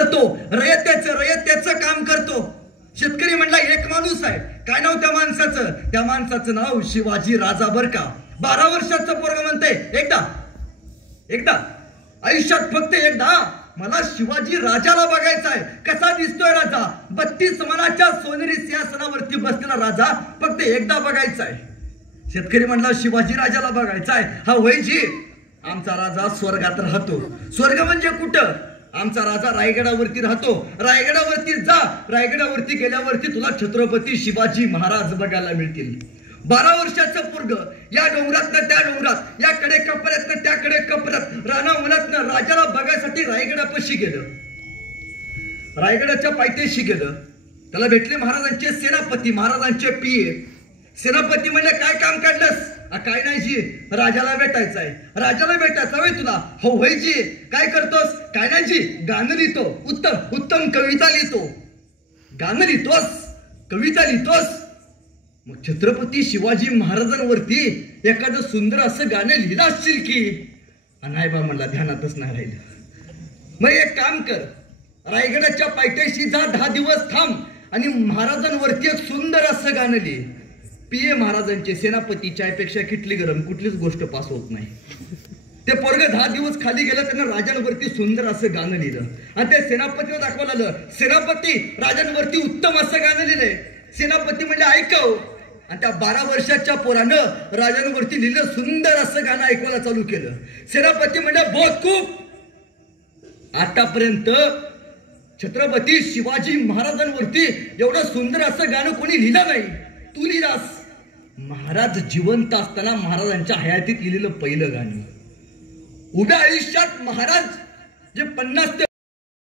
करतो, रयतेचं काम करतो. शेतकरी म्हणला एक माणूस आहे. काय नाव त्या माणसाचं? त्या माणसाचं नाव शिवाजी राजा. बर का, 12 वर्षाचं पोरग म्हणते एकदा आयुष्यात फक्त एकदा मला शिवाजी राजाला बघायचा आहे. कसा दिसतोय राजा? 32 मनाच्या सोनेरी सिंहासनावरती बसलेला राजा फक्त एकदा बघायचा आहे. शेतकरी म्हणला शिवाजी राजाला बघायचा आहे. हा वैजी, आमचा राजा स्वर्गात राहतो. स्वर्ग म्हणजे कुठं? आमचा राजा रायगडावरती राहतो. रायगडावरती जा. रायगडावरती गेल्यावरती तुला छत्रपती शिवाजी महाराज बघायला मिळतील. 12 वर्षाचं पोरग या डोंगरातनं त्या डोंगरात, या कडे कपऱ्यातनं त्या कडे कपऱ्यात, रानावनातनं राजाला बघायसाठी रायगडापाशी गेलं. रायगडाच्या पायथ्याशी गेलं. त्याला भेटले महाराजांचे सेनापती, महाराजांचे पिये. सेनापती म्हणजे काय काम काढलंस? काय नाही जी, राजाला भेटायचं आहे. राजाला भेटायचं होय तुला? हो होय जी. काय करतोस? काय नाही जी, गाणं लिहितो. उत्तम कविता लिहितो. गाणं लिहितोस, कविता लिहितोस? मग छत्रपती शिवाजी महाराजांवरती एखादं सुंदर असं गाणं लिहिलं असशील की? नाही बा म्हणला, ध्यानातच नाही राहिलं. मग एक काम कर, रायगडाच्या पायथ्याशी जा, 10 दिवस थांब आणि महाराजांवरती एक सुंदर असं गाणं लिहि. पिये महाराजांचे, सेनापतीच्या पेक्षा किटली गरम, कुठलीच गोष्ट पास होत नाही. ते पोरग 10 दिवस खाली गेलं, त्यांना राजांवरती सुंदर असं गाणं लिहिलं आणि ते सेनापतीला दाखवलं आलं. सेनापती, राजांवरती उत्तम असं गाणं लिहिलंय. सेनापती म्हणजे ऐकव. आणि त्या 12 वर्षाच्या पोरानं राजांवरती लिहिलं सुंदर असं गाणं ऐकवायला चालू केलं. सेनापती म्हणजे बहुत खूप. आतापर्यंत छत्रपती शिवाजी महाराजांवरती एवढं सुंदर असं गाणं कोणी लिहिलं नाही. तू लिहिलास. महाराज जिवंत असताना महाराजांच्या हयातीत लिहिलेलं पहिलं गाणं. उभ्या आयुष्यात महाराज जे 50 ते